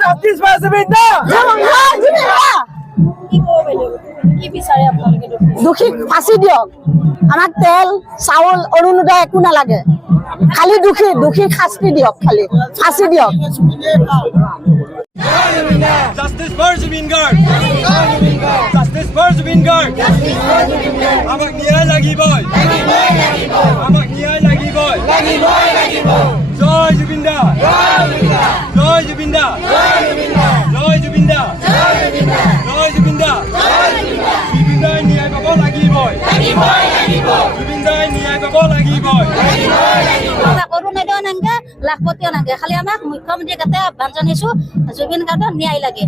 justice for Zubeen দা দোষীক ফাঁচি দিয়ক আমাক তেল চাউল অৰুণোদয় একো নালাগে খালি দোষীক শাস্তি দিয়ক খালি ফাঁচি দিয়ক justice for Zubeen Garg justice for Zubeen Garg আমাক ন্যায় লাগিবই আমাক ন্যায় লাগিবই জয় জুবিন দা জয় জুবিন দা জয় জুবিন দা জয় জুবিন দা জুবিন দাই ন্যায় পাব লাগিবই জুবিন দাই ন্যায় পাব লাগিবই অৰুণোদয় নাংগে লাখপতিও নাংগে খালি আমাক মুখ্যমন্ত্ৰীৰ গাতে আহ্বান জনাইছো জুবিন গাৰ্গৰ ন্যায় লাগে